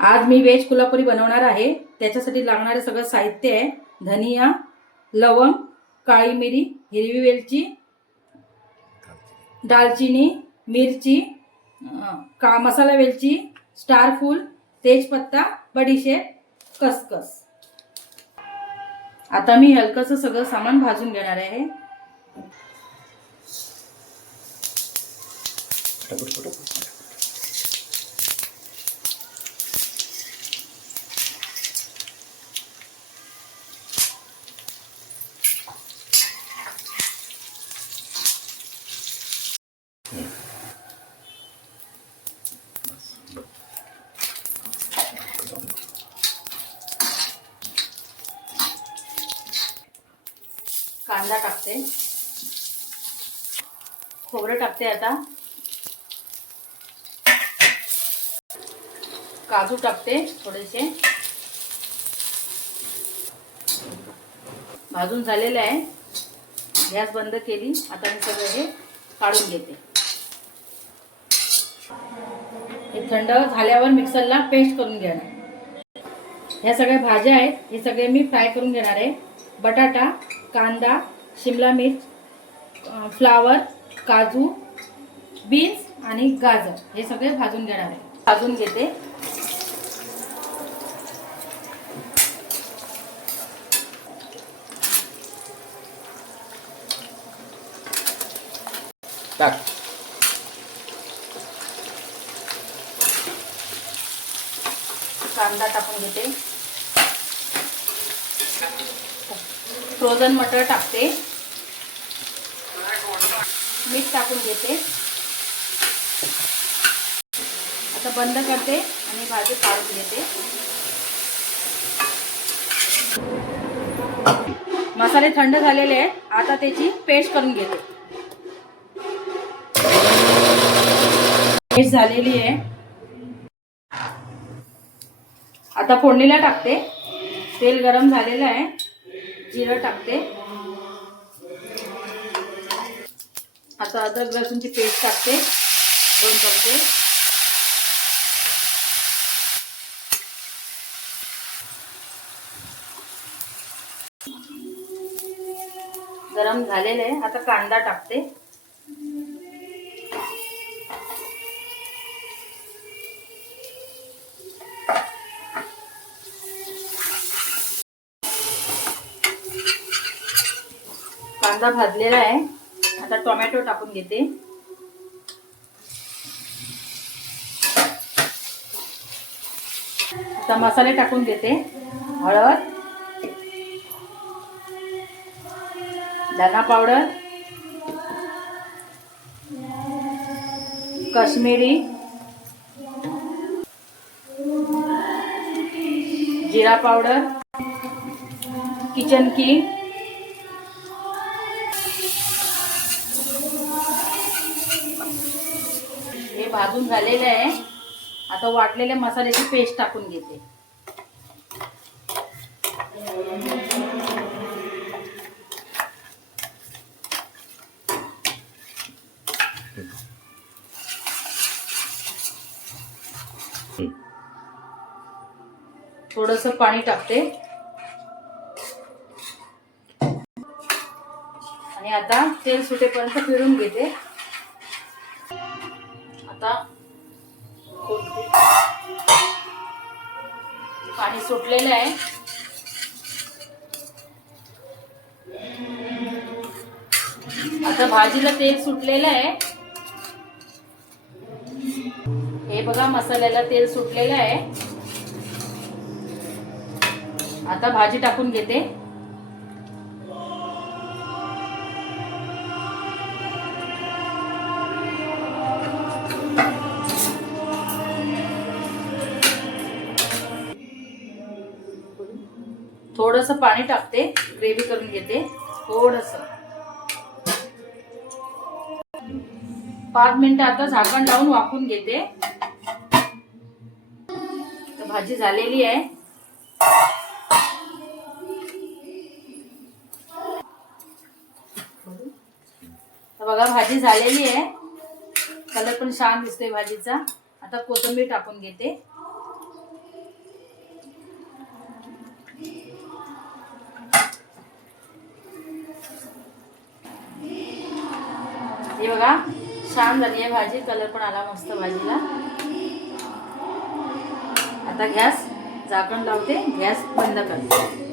आज मी व्हेज कोल्हापुरी बनवणार आहे। त्याच्यासाठी लागणारे सगळं साहित्य आहे धनिया, लवंग, काळी मिरी, हिरवी वेलची, दालचिनी, मिरची, मसाला वेलची, स्टार फूल, तेजपत्ता, बडीशेप, खसखस। आता मी हलकसं सगळं सामान भाजून घेणार आहे। कांदा टाकते, खोबरं टाकते, आता काजू टाकते, थोडेसे भाजून झालेले आहे। गॅस बंद केली। आता मी सगळं हे काढून घेते। हे थंड झाल्यावर मिक्सरला पेस्ट करून घेणार। ह्या सगळ्या भाज्या आहेत, हे सगळे मी फ्राय करून घेणार आहे। बटाटा, कांदा, शिमला मिर्च, फ्लावर, काजू, बीन्स आणि गाजर हे सगळे भाजून घेणार आहे। भाजून घेते। टाक। कांदा टाकून घेते, फ्रोझन मटर टाकते, मीठ टाकून घेते। आता बंद करते आणि भाजी काढून घेते। मसाले थंड झालेले आहेत, आता त्याची पेस्ट करून घेते। पेस्ट झालेली आहे। आता फोडणीला टाकते। तेल गरम झालेलं आहे, जिरं टाकते। आता अद्रक लसूणची पेस्ट टाकते, 2 चमचे। गरम झालेलं आहे, आता कांदा टाकते। कांदा भाजलेला आहे, आता टोमॅटो टाकून घेते। आता मसाले टाकून घेते। हळद, धना पावडर, काश्मीरी, जीरा पावडर, किचन किंग, हे भाजून झालेले आहे। आता वाटलेल्या मसाल्याची पेस्ट टाकून घेते। थोडंसं पाणी टाकते आणि आता तेल सुटेपर्यंत फिरून घेते। आता पाणी सुटलेलं आहे। आता भाजीला तेल सुटलेलं आहे। हे बघा, मसाल्याला तेल सुटलेलं आहे। आता भाजी टाकून घेते। थोडंसं पाणी टाकते, ग्रेव्ही करून घेते। थोडंसं 5 मिनिटं आता झाकण लावून वाफवून घेते। भाजी झालेली आहे। बघा, भाजी झालेली आहे। कलर पण छान दिसतोय भाजीचा। आता कोथिंबीर टाकून घेते। हे बघा छान झाली आहे भाजी, कलर पण आला मस्त भाजीला. आता गॅस झाकण लावते, गॅस बंद करते.